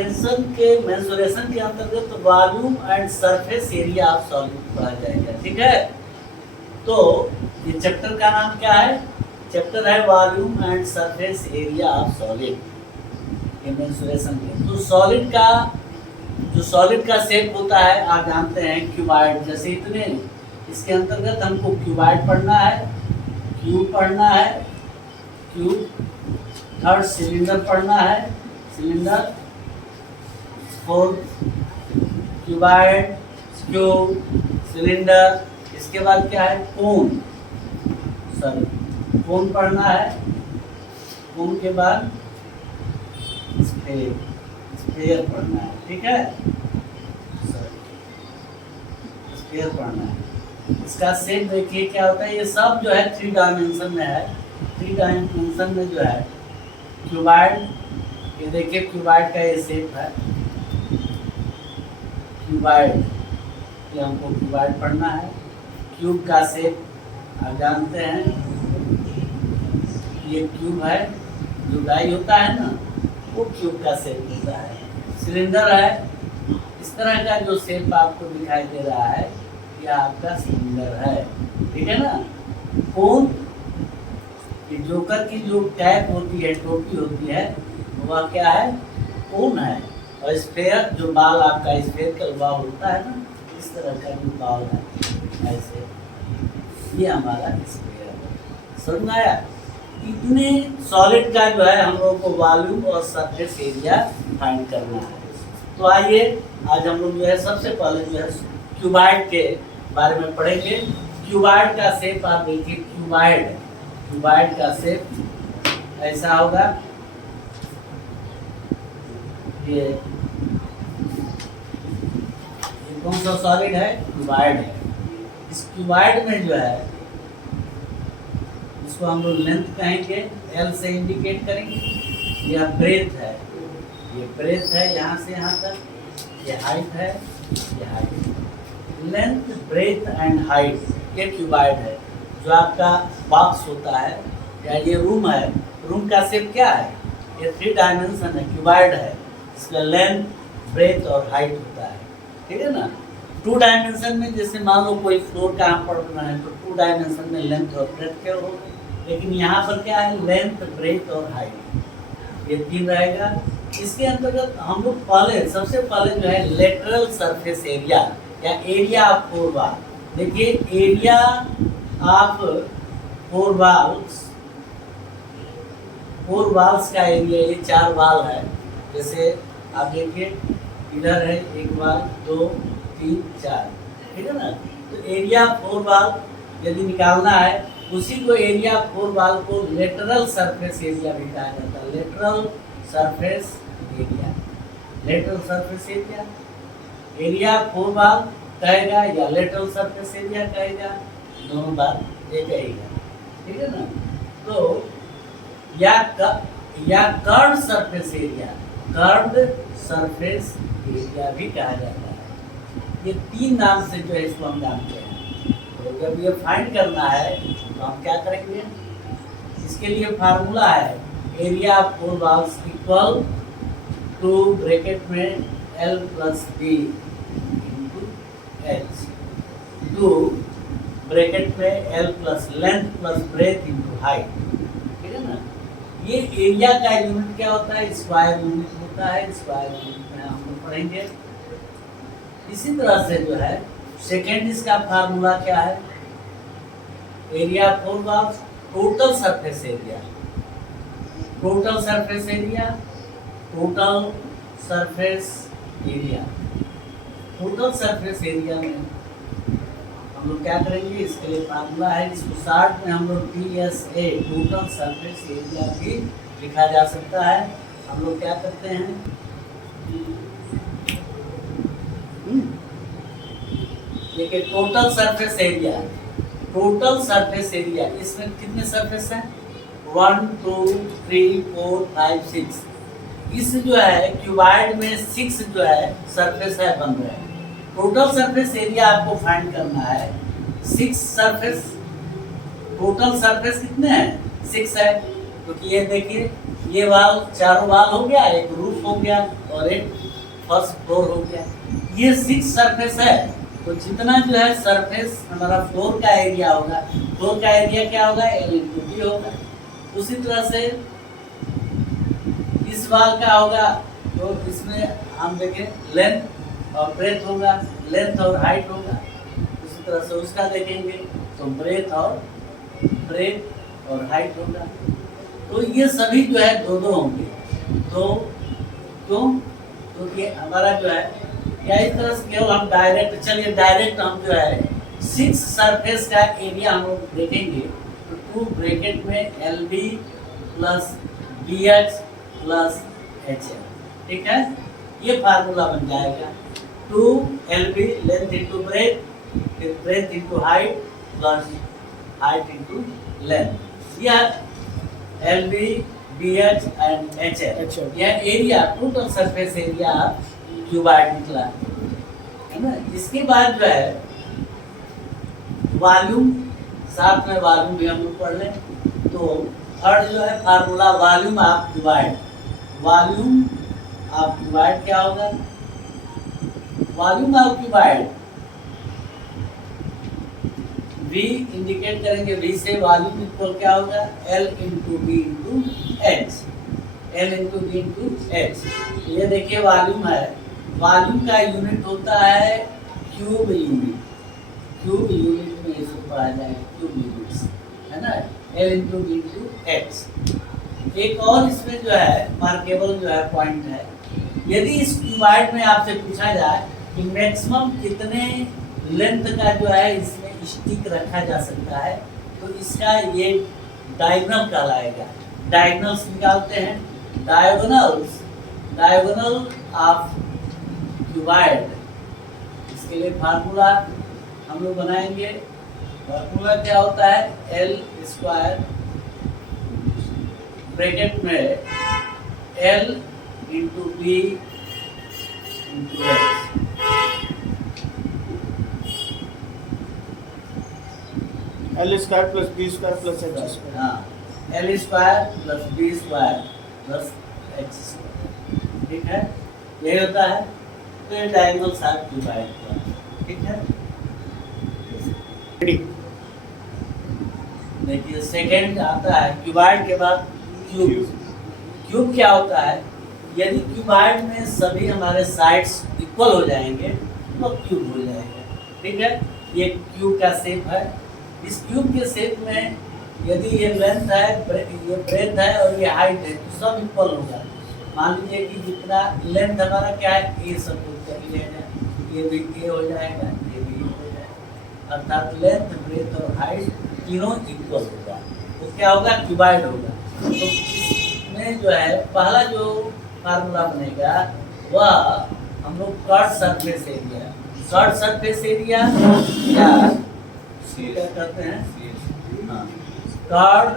Mensuration के अंतर्गत volume and surface area of solid पढ़ा जाएगा। ठीक है, तो ये चैप्टर का नाम क्या है? चैप्टर है volume and surface area of solid, ये मेंसुरेशन के। तो सॉलिड का शेप होता है, आप जानते हैं क्यूबॉइड, जैसे इतने, इसके अंतर्गत हमको क्यूबॉइड पढ़ना है, क्यूब पढ़ना है, क्यूब। थर्ड सिलेंडर पढ़ना है, cylinder. Fourth cuboid, cube, cylinder. इसके बाद क्या है? कोन, सॉरी कोन पढ़ना है। कोन के बाद स्फीयर पढ़ना है। ठीक है, स्फीयर पढ़ना है। इसका शेप देखिए क्या होता है, ये सब जो है 3 डायमेंशन में है। 3 डायमेंशन में जो है क्यूबॉइड, ये देखिए क्यूबॉइड का ये शेप है, क्यूबॉइड, ये हमको क्यूबॉइड पढ़ना है। क्यूब का शेप आप जानते हैं, ये क्यूब है, जो डाई होता है ना, वो क्यूब का शेप होता है। सिलेंडर है, इस तरह का जो शेप आपको दिखाई दे रहा है, यह आपका सिलेंडर है। ठीक है ना। कोन, ये जोकर की जो कैप होती है, टोपी होती है, वह क्या है? कोन है। और स्फीयर, जो बाल आपका स्फीयर बाल होता है ना, इस तरह का जो बाल है, ऐसे, ये हमारा स्फीयर है। समझ में आया? इतने सॉलिड का जो है हम लोग को वॉल्यूम और सरफेस एरिया फाइंड करना है। तो आइए आज हम लोग जो है सबसे पहले जो है क्यूबॉइड के बारे में पढ़ेंगे। क्यूबॉइड का शेप आप देखिए, क्यूबॉइड का शेप ऐसा होगा। ये कौन सा सॉलिड है? क्यूबॉइड है। इस क्यूबॉइड में जो है, इसको हम लोग लेंथ कहेंगे, एल से इंडिकेट करेंगे। यह ब्रेथ है, ये ब्रेथ है यहाँ से यहाँ तक, ये हाइट है, ये height. Length, breadth and height, ये क्यूबॉइड है। जो आपका बॉक्स होता है या ये रूम है, रूम का शेप क्या है? ये 3 डायमेंशन है, क्यूबॉइड है। इसका लेंथ, ब्रेथ और हाइट होता है। ठीक है ना। 2 डायमेंशन में, जैसे मान लो कोई फ्लोर का हम पढ़ना है, तो 2 डायमेंशन में लेंथ और ब्रेथ क्या होगा, लेकिन यहाँ पर क्या है? लेंथ, ब्रेथ और हाइट, ये 3 रहेगा। इसके अंतर्गत हम लोग सबसे पहले जो है लेटरल सरफेस एरिया या एरिया ऑफ 4 वॉल। देखिए एरिया ऑफ 4 वॉल्स का एरिया, ये 4 वॉल है। जैसे आप देखिए इधर है 1 वॉल, 2, 3, 4। ठीक है ना। तो एरिया 4 वॉल यदि निकालना है, उसी को एरिया 4 वॉल को लेटरल सरफेस एरिया भी कहा जाता है। Lateral surface area, lateral surface area, area 4 wall कहेगा या लेटरल सरफेस एरिया कहेगा, दोनों बात एक ही है। ठीक है ना। तो या curved surface area, curved surface area भी कहा जाता है। ये 3 नाम से जो है इसको हम जानते हैं। तो जब ये फाइंड करना है तो हम क्या करेंगे? इसके लिए फार्मूला है area of 4 walls equal to bracket में L plus B into H, to bracket में L plus length plus breadth into height. ठीक है ना। ये एरिया का यूनिट क्या होता है? स्क्वायर यूनिट होता है। स्क्वायर यूनिट में हम लोग पढ़ेंगे। इसी तरह से जो है सेकेंड इसका फार्मूला क्या है? Area 4 walls, total surface area, total surface area, total surface area. Total surface area में हम लोग क्या करेंगे? इसके लिए फार्मूला है, इसको शॉर्ट में हम लोग TSA, टोटल सरफेस एरिया भी लिखा जा सकता है। हम लोग क्या करते हैं? देखिए total surface area, total surface area, इसमें कितने सरफेस हैं? 1, 2, 3, 4, 5, 6। इस जो है क्यूबॉइड में 6 जो है सरफेस है बन रहे हैं। टोटल सरफेस एरिया आपको फाइंड करना है। 6 सरफेस, टोटल सरफेस कितने हैं? 6 है। क्योंकि ये देखिए ये वाल, चारों वाल हो गया, एक रूफ हो गया और एक फर्स्ट फ्लोर हो गया। ये 6 सरफेस है। तो जितना जो है सरफेस हमारा फ्लोर का एरिया होगा, फ्लोर का एरिया क्या होगा, L इंटू बी होगा। उसी तरह से इस वाल का होगा, तो इसमें हम देखें लेंथ और ब्रेथ होगा, लेंथ और हाइट होगा। उसी तरह से उसका देखेंगे तो ब्रेथ और हाइट होगा। तो ये सभी जो है दो दो होंगे। तो क्यों? क्योंकि हमारा जो है क्या इस तरह से केवल हम डायरेक्ट, चलिए डायरेक्ट हम जो है 6 सरफेस का एरिया हम लोग देखेंगे। तो 2 ब्रैकेट में LB plus BH plus HL, ठीक है। ये फार्मूला बन जाएगा 2LB लेंथ इंटू ब्रेथ, फिर breath into height plus height into length. यह LB BH एंड HL यह area, total surface area cuboid निकला है ना। इसके बाद जो है वॉल्यूम, साथ में वॉल्यूम भी हम लोग पढ़ लें। तो थर्ड जो है formula volume of cuboid. Volume of cuboid क्या होगा? Volume of cuboid V indicate करेंगे, V से वॉल्यूम इक्वल क्या होगा, L into B into H, L into B into H. ये देखिए वॉल्यूम है, वॉल्यूम का यूनिट होता है क्यूब यूनिट। क्यूब यूनिट में इसको पढ़ा जाएगा, क्यूब यूनिट्स है ना, L into B into H. एक और इसमें जो है मार्केबल जो है पॉइंट है, यदि इस क्यूबाइड में आपसे पूछा जाए कि मैक्सिमम कितने लेंथ का जो है इसमें स्टिक रखा जा सकता है, तो इसका ये डायगोनल कहलाएगा। डायगोनल्स निकालते हैं, डायगोनल ऑफ क्यूबाइड। इसके लिए फार्मूला हम लोग बनाएंगे। फार्मूला क्या होता है, L स्क्वायर ब्रैकेट में L into B into H. L square plus B square plus H square. हाँ, L square plus B square plus H square, ठीक है। यही होता है। तो ये डायगोनल साइड क्यूबाइड का, ठीक है। देखिए सेकेंड आता है क्यूबाइड के बाद क्यूब। क्यूब क्या होता है, यदि क्यूबाइड में सभी हमारे साइड्स इक्वल हो जाएंगे तो क्यूब हो जाएगा, ठीक है। ये क्यूब का शेप है। इस क्यूब के शेप में यदि ये लेंथ है, ये ब्रेथ है और ये हाइट है, तो सब इक्वल होगा। मान लीजिए कि जितना लेंथ हमारा क्या है, ए सब कुछ कर लेना, ये भी ए हो जाएगा, ये भी हो जाएगा। अर्थात लेंथ, ब्रेथ और हाइट तीनों इक्वल होगा, तो क्या होगा, क्यूबाइड होगा। तो इसमें जो है पहला जो फार्मूला बनेगा वह हम लोग curve surface area. Curve surface area क्या करते हैं, हाँ, curved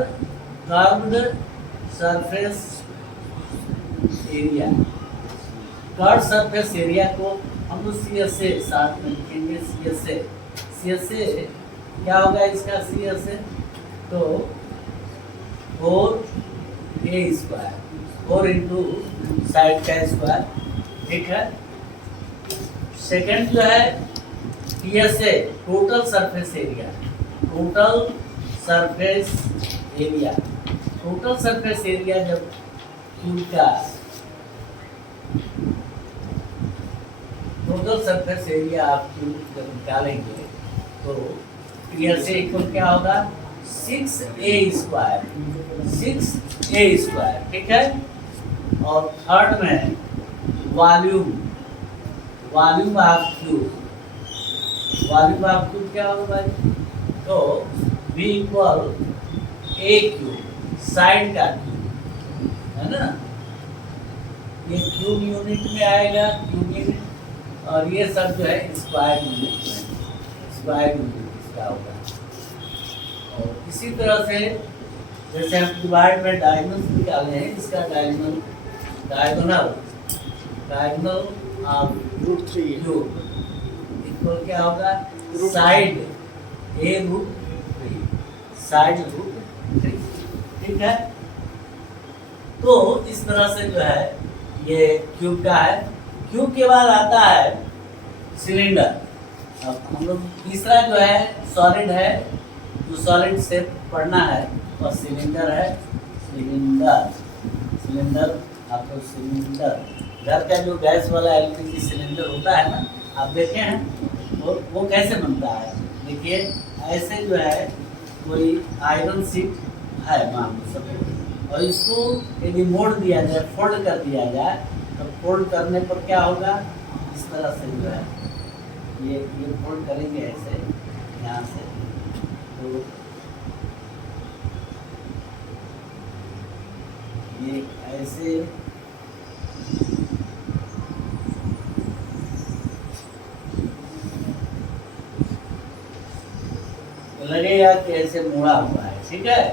surface area. Curve surface area को हम लोग CSA साथ में लिखेंगे। CSA क्या होगा इसका, CSA तो 4A स्क्वायर, 4 इंटू साइड का स्क्वायर, ठीक है। सेकेंड जो है TSA, total surface area. Total surface area, total surface area जब क्यूब का टोटल सरफेस एरिया आप क्यूब जब निकालेंगे तो TSA इक्वल क्या होगा, 6A स्क्वायर, 6A स्क्वायर, ठीक है। और थर्ड में volume of cube. Volume of cube क्या होगा भाई, तो V equal A cube, side का क्यूब है ना, ये क्यूब यूनिट में आएगा, क्यूब यूनिट। और ये सब जो है स्क्वायर यूनिट में, स्क्वायर यूनिट इसका होगा। और इसी तरह से जैसे हम क्यूबाइड में डायगोनल निकाले हैं, इसका डायगोनल ऑफ √3 क्यूब इक्वल क्या होगा, साइड A √3, साइड √3, ठीक है। तो इस तरह से जो है ये क्यूब का है। क्यूब के बाद आता है सिलेंडर। अब हम लोग तीसरा जो है सॉलिड है, जो सॉलिड शेप पढ़ना है, और सिलेंडर है। सिलेंडर आपको सिलेंडर घर का जो गैस वाला एलपीजी सिलेंडर होता है ना, आप देखे हैं वो कैसे बनता है। देखिए ऐसे जो है कोई आयरन शीट है मान लो सब, और इसको यदि मोड़ दिया जाए, फोल्ड कर दिया जाए, तो फोल्ड करने पर क्या होगा, इस तरह से जो है ये फोल्ड करेंगे ऐसे यहाँ से, तो ये ऐसे लगेगा कि ऐसे मुड़ा हुआ है, ठीक है,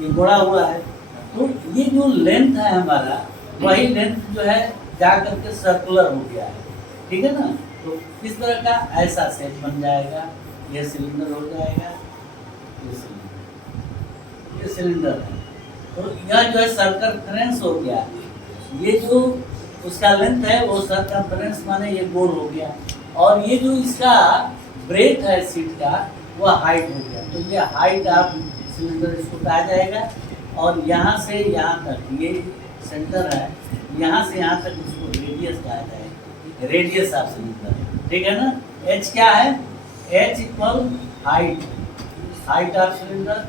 ये मुड़ा हुआ है। तो ये जो लेंथ है हमारा, वही लेंथ जो है जा करके सर्कुलर हो गया है, ठीक है ना। तो इस तरह का ऐसा शेप बन जाएगा, ये सिलेंडर हो जाएगा, ये सिलेंडर है। तो यह जो है सर्कमफ्रेंस हो गया, ये जो उसका लेंथ है वो सर्कमफ्रेंस माने ये गोल हो गया, और ये जो इसका ब्रेथ है सीट का वो हाइट हो गया। तो ये हाइट आप सिलेंडर इसको कहा जाएगा, और यहाँ से यहाँ तक ये सेंटर है, यहाँ से यहाँ तक इसको रेडियस कहा जाएगा, रेडियस ऑफ सिलेंडर, ठीक है ना। एच क्या है, H equal height, height of cylinder,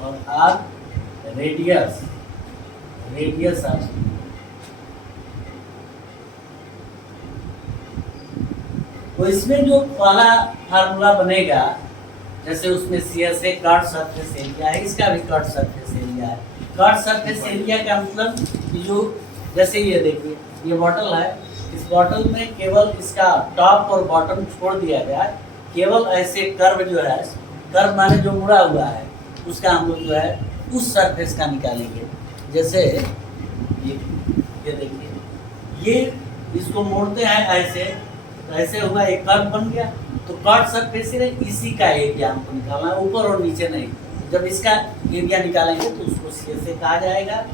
और R radius, radius of cylinder. तो इसमें जो पहला फार्मूला बनेगा, जैसे उसमें CSA कट सरफेस एरिया है, इसका भी कट सरफेस एरिया है। कट सरफेस एरिया का मतलब कि जो, जैसे ये देखिए ये बॉटल है, इस बॉटल में केवल इसका टॉप और बॉटम छोड़ दिया गया, केवल ऐसे कर्व जो है, कर्व माने जो मुड़ा हुआ है, उसका हम लोग जो है उस सरफेस का निकालेंगे। जैसे ये देखिए, ये इसको मोड़ते हैं ऐसे, तो ऐसे हुआ, एक कर्व बन गया, तो कट सरफेस इसी का एरिया हमको निकालना है, ऊपर और नीचे नहीं। जब इसका एरिया निकालेंगे तो उसको CSA कहा जाएगा।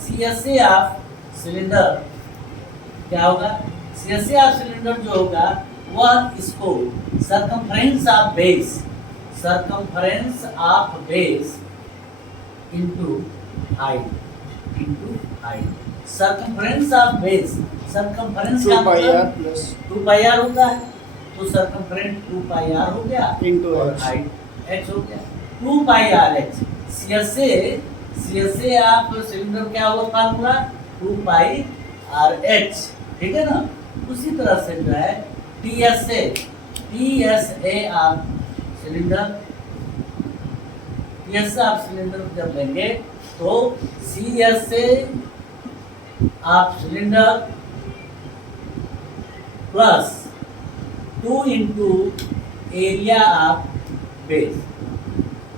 CSA ऑफ सिलेंडर क्या होगा, CSA ऑफ सिलेंडर जो होगा वह इसको circumference of base, circumference of base into height, into height. Circumference of base, circumference का मतलब 2 पाई आर होता है, तो सर्कमफ्रेंस 2 पाई आर हो गया, इनटू हाइट h हो गया, 2 pi R h। CSA of cylinder क्या हुआ फार्मूला, 2 पाई आर h, ठीक है ना। उसी तरह से जो है TSA of cylinder, TSA of cylinder जब लेंगे तो CSA of cylinder plus 2 into area of base.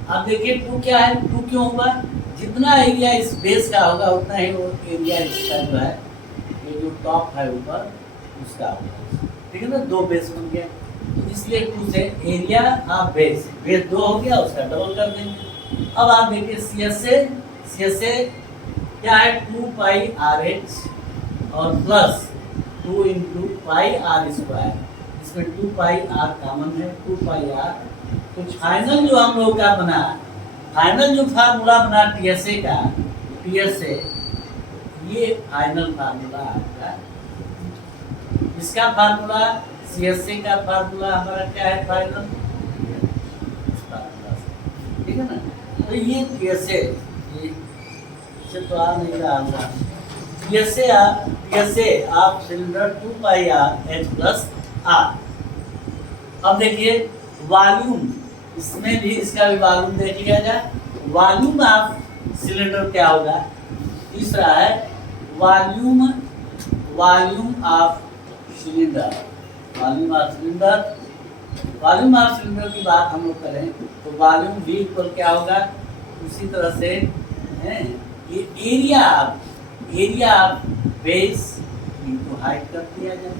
अब देखिए 2 क्या है, 2 क्यों होगा, जितना एरिया इस बेस का होगा उतना ही वो एरिया इसका जो है, ये जो टॉप है ऊपर उसका होगा, ठीक है ना। 2 बेस बन गया, तो इसलिए 2 से एरिया ऑफ बेस, बेस 2 हो गया, उसका डबल कर देंगे। अब आप देखिए CSA क्या है, 2 पाई आर एच और plus 2 into pi R square, इसमें 2 पाई आर कॉमन है, 2 पाई आर। तो फाइनल जो हम लोग का बना, फाइनल जो फार्मूला बना TSA का, TSA ये फाइनल फार्मूला आपका, इसका फार्मूला CSA का फार्मूला हमारा क्या है फाइनल, ठीक है ना। तो ये TSA से तो आ नहीं रहा होगा, TSA आप cylinder 2 pi R H plus R. अब देखिए वॉल्यूम, इसमें भी इसका भी वॉल्यूम देख लिया जाए। वॉल्यूम ऑफ सिलेंडर क्या होगा, तीसरा है volume of cylinder, volume of cylinder. Volume of cylinder की बात हम लोग करें तो वॉल्यूम V इक्वल क्या होगा, उसी तरह से ये area of base into height कर दिया जाए,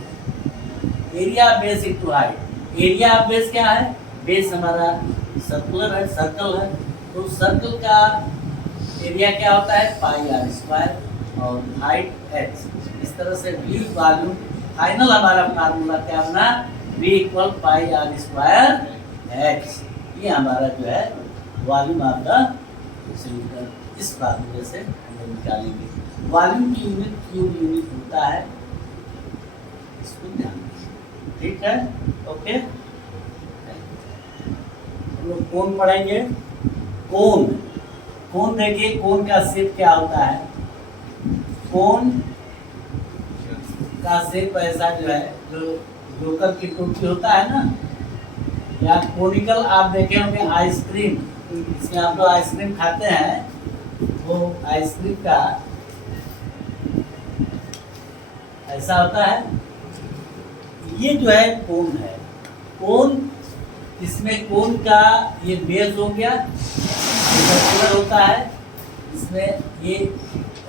area base into height. Area of base क्या है? बेस हमारा सर्कुलर है, सर्कल है, तो सर्कल का एरिया क्या होता है? पाई आर स्क्वायर और हाइट एच। इस तरह से V वॉल्यूम, फाइनल हमारा फार्मूला क्या बना? V equal pi R square H. ये हमारा जो है वॉल्यूम ऑफ द सिलेंडर। इस फार्मूले से हम निकालेंगे। वॉल्यूम की यूनिट क्यूब यूनिट होता है, इसको ध्यान रखिए, ठीक है? ओके, हम लोग कोण पढ़ेंगे। कोण, कोण देखिए, कोण का शेप क्या होता है? कोण का शेप ऐसा जो है, जो लोकल की टोपी होता है ना, या कोनिकल आप देखे होंगे आइसक्रीम, इसमें आप लोग आइसक्रीम खाते हैं, वो आइसक्रीम का ऐसा होता है। ये जो है कोण है। कोण, इसमें कोण का ये बेस हो गया, सर्कुलर होता है, इसमें ये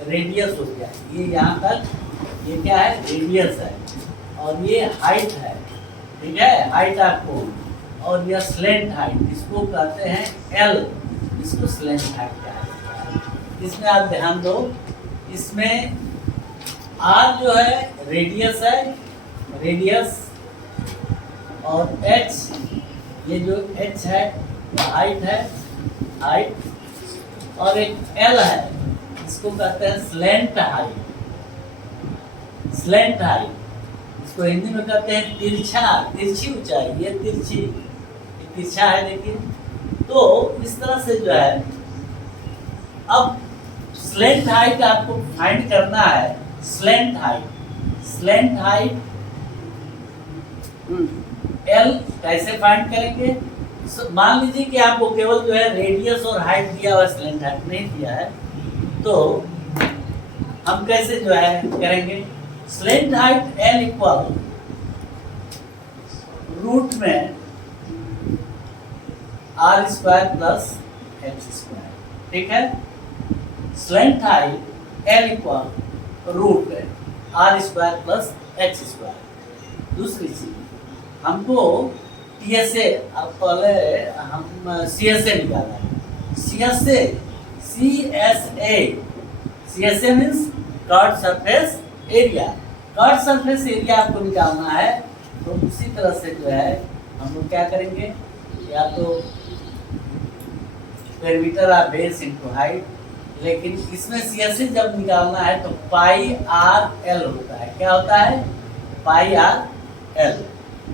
रेडियस हो गया, ये यहाँ तक, ये क्या है? रेडियस है, और ये हाइट है, ठीक है? हाइट ऑफ कोण। और यह स्लेंट हाइट, इसको कहते हैं L, इसको स्लेंट हाइट कहते हैं। इसमें आप ध्यान दो, इसमें R जो है रेडियस है, रेडियस, और H, ये जो H है हाइट है, हाइट, और एक L है, इसको कहते हैं स्लेंट हाइट। स्लेंट हाइट, इसको हिंदी में कहते हैं तिरछा, तिरछी ऊंचाई, ये तिरछी, ये तिरछा है, देखिए। तो इस तरह से जो है, अब स्लेंट हाइट आपको फाइंड करना है। Slant height, slant height L कैसे फाइंड करेंगे? मान लीजिए कि आपको केवल जो है रेडियस और हाइट दिया हुआ, स्लेंट हाइट नहीं दिया है, तो हम कैसे जो है करेंगे? Slant height L equal root में R square plus H square, ठीक है? Slant height L equal root R square plus H square. दूसरी चीज, हमको TSA, अब पहले हम CSA निकाला है। CSA means curve surface area. Curve surface area आपको निकालना है, तो उसी तरह से जो है हम लोग क्या करेंगे? या तो perimeter of base into height, लेकिन इसमें CSA जब निकालना है तो पाई आर एल होता है। क्या होता है? Pi R L.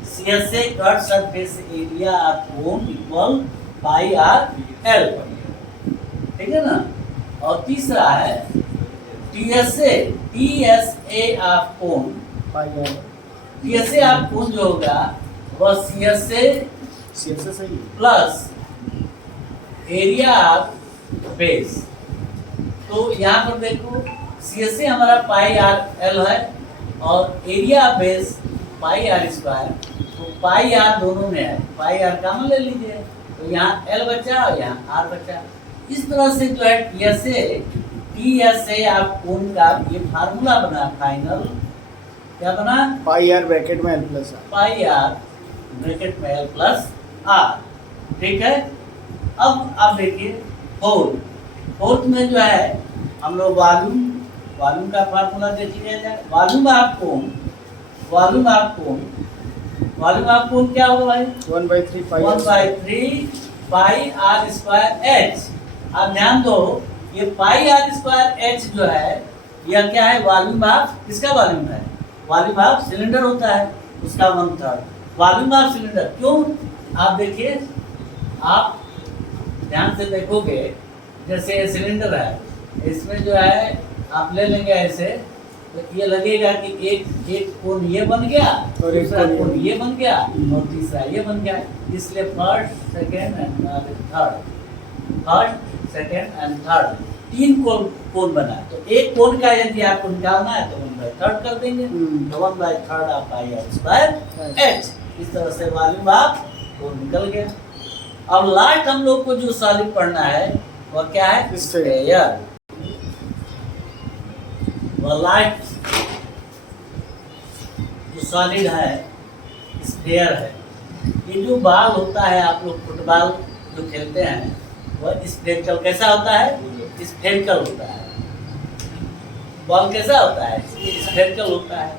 CSA curved surface area of cone equal pi R L, ठीक है ना? और तीसरा है TSA of cone, TSA of cone जो होगा वह CSA सही प्लस एरिया ऑफ बेस। तो यहाँ पर देखो, CSA हमारा पाई आर एल है, और area of base pi R square, तो पाई आर दोनों में है, पाई आर कॉमन ले लीजिए, तो यहाँ L बचा और यहाँ R बचा। इस तरह से जो है TSA आप कोण का ये फार्मूला बना, फाइनल क्या बना? पाई आर ब्रैकेट में L plus R, pi R bracket में L प्लस R, ठीक है? अब आप देखिए फोर्थ में जो है हम लोग वॉल्यूम का फार्मूला देखिए जाए। वॉल्यूम ऑफ कोण क्या होगा भाई? 1/3 पाई आर स्क्वायर एच। आप ध्यान दो, ये पाई आर स्क्वायर एच जो है, यह क्या है? वॉल्यूम ऑफ, किसका वॉल्यूम है? वॉल्यूम ऑफ सिलेंडर होता है, उसका 1/3 वॉल्यूम ऑफ सिलेंडर। क्यों? आप देखिए, आप ध्यान से देखोगे, जैसे ये सिलेंडर है, इसमें जो है आप ले लेंगे ऐसे, तो ये लगेगा कि एक कोण ये बन गया, और एक दूसरा कोण कोण ये बन गया, और तीसरा ये बन गया। इसलिए फर्स्ट, सेकेंड एंड थर्ड तीन कोण बना। तो एक कोण का यदि आपको निकालना है तो 1/3 कर देंगे, तो 1/3 आप पाई आर स्क्वायर एच। इस तरह से वॉल्यूम आप कोण निकल गया। अब लास्ट हम लोग को जो सॉलिड पढ़ना है वह क्या है? स्फीयर। वह लास्ट जो सॉलिड है स्फेयर है। ये जो बॉल होता है, आप लोग फुटबॉल जो खेलते हैं वह स्फेरिकल कैसा होता है? स्फेरिकल होता है। बॉल कैसा होता है? स्फेरिकल होता है।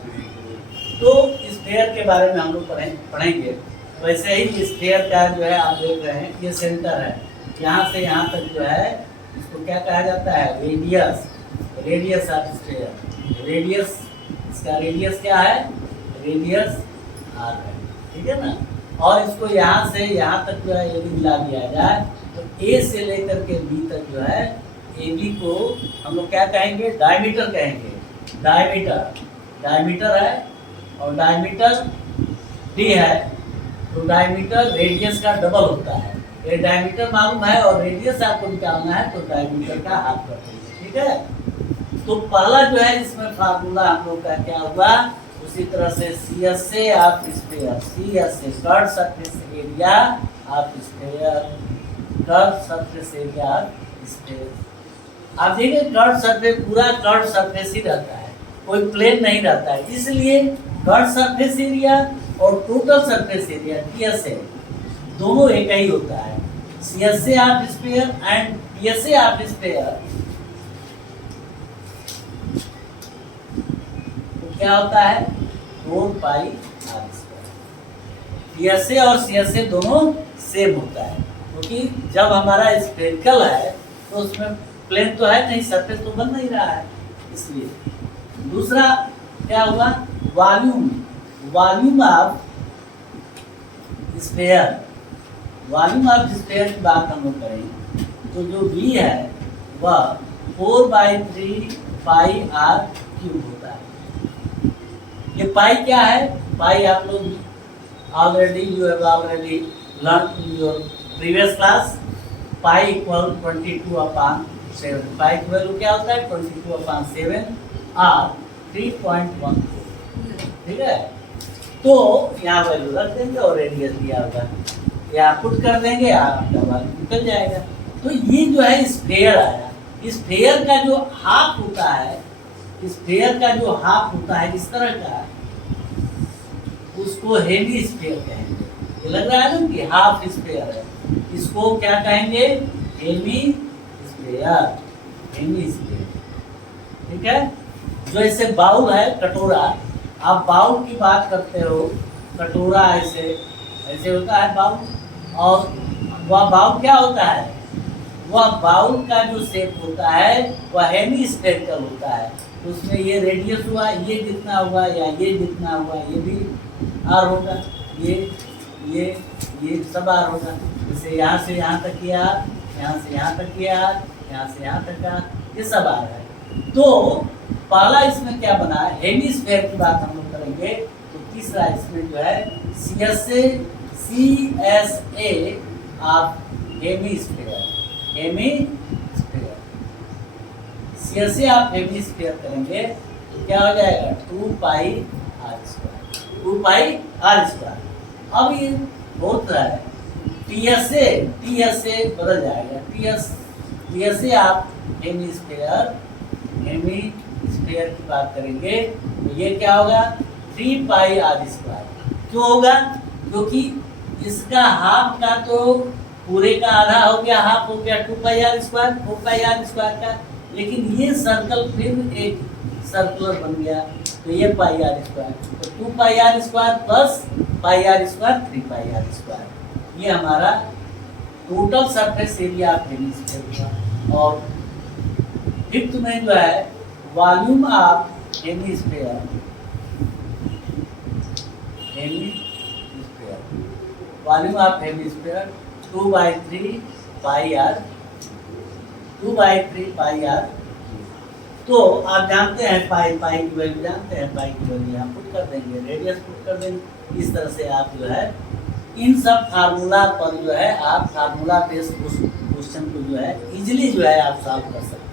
तो स्फेयर के बारे में हम लोग पढ़ेंगे। वैसे ही स्फेयर का जो है आप देख रहे हैं, ये सेंटर है, यहाँ से यहाँ तक जो है इसको क्या कहा जाता है? Radius. Radius of sphere, radius, इसका रेडियस क्या है? रेडियस आर है, ठीक है ना। और इसको यहाँ से यहाँ तक जो है यदि मिला दिया जाए तो ए से लेकर के बी तक जो है, ए बी को हम लोग क्या कहेंगे? डायमीटर कहेंगे। डायमीटर, डायमीटर है और डायमीटर डी है, तो डायमीटर रेडियस का डबल होता है। ये डायमीटर मालूम है और रेडियस आपको निकालना है, तो डायमीटर का हाफ कर देंगे, ठीक है। तो पहला जो है इसमें फार्मूला हम लोग का क्या हुआ? उसी तरह से CSA of sphere, CSA curved surface area of sphere, curve surface area of sphere. आप देखिए कर्व सरफेस, पूरा कर्व सरफेस ही रहता है, कोई प्लेन नहीं रहता है, इसलिए कर्व सरफेस एरिया और टोटल सरफेस एरिया TSA दोनों एक ही होता है। CSA of sphere and PSA of sphere क्या होता है? 4 पाई आर स्क्वायर। PSA और CSA दोनों सेम होता है, क्योंकि जब हमारा स्फेरिकल है तो उसमें प्लेन तो है नहीं, सरफेस तो बन नहीं रहा है, इसलिए। दूसरा क्या हुआ? Volume, volume of sphere, volume of sphere की बात हम लोग करें तो जो V है वह 4/3 पाई आर क्यूब होता है। ये पाई क्या है? पाई आप लोग already you have already learn in your previous class. Pi equal 22/7। पाई की वैल्यू क्या होता है? 22/7 और 3.14, ठीक है। तो यहाँ वैल्यू रख देंगे और रेडियस दिया होगा, या पुट कर देंगे, आपका वैल्यू निकल जाएगा। तो ये जो है स्फेयर आया। स्फेयर का जो हाफ होता है, स्फेयर का जो हाफ होता है इस तरह का, उसको हेमी स्फेयर कहेंगे। ये लग रहा है ना कि हाफ स्फेयर है, इसको क्या कहेंगे? हेमी स्फेयर, हेमी स्फेयर, ठीक है। जो ऐसे बाउल है, कटोरा, आप बाउल की बात करते हो, कटोरा ऐसे ऐसे होता है बाउल, और वह बाउल क्या होता है? वह बाउल का जो शेप होता है वह हेमी स्फेरिकल होता है। तो उसमें ये रेडियस हुआ, ये जितना हुआ या ये जितना हुआ, ये भी आर होगा, ये सब आर होगा। जैसे यहाँ से यहाँ तक किया, यहाँ से यहाँ तक किया, यहाँ से यहाँ तक का, ये सब आर है। तो पहला इसमें क्या बना? हेमी स्फेयर की बात हम लोग करेंगे। तो तीसरा इसमें जो है CSA of hemisphere, hemisphere, CSA आप हेमी स्फेयर करेंगे तो क्या हो जाएगा? 2 pi R square, 2 pi R square. अब ये होता है TSA बदल जाएगा, TSA आप हेमी स्फेयर, हेमी स्फेयर की बात करेंगे तो ये क्या होगा? 3 पाई आर स्क्वायर। क्यों होगा? क्योंकि इसका हाफ का तो पूरे का आधा हो गया, हाफ हो गया 2 pi R square, 4 pi R square का, लेकिन ये सर्कल फिर एक सर्कुलर बन गया, तो ये पाई आर स्क्वायर, तो 2 pi R square plus pi R square 3 pi R square. ये हमारा total surface area of hemisphere हुआ। और फिफ्थ में जो है volume of hemisphere, volume of hemisphere 2/3 pi R, 2/3 pi R. तो आप जानते हैं पाई की वैल्यू जानते हैं, पाई की वैल्यू यहाँ पुट कर देंगे, रेडियस पुट कर देंगे। इस तरह से आप जो है इन सब फार्मूला पर जो है आप फार्मूला बेस्ड क्वेश्चन को जो है इजीली जो है आप सॉल्व कर सकते हैं।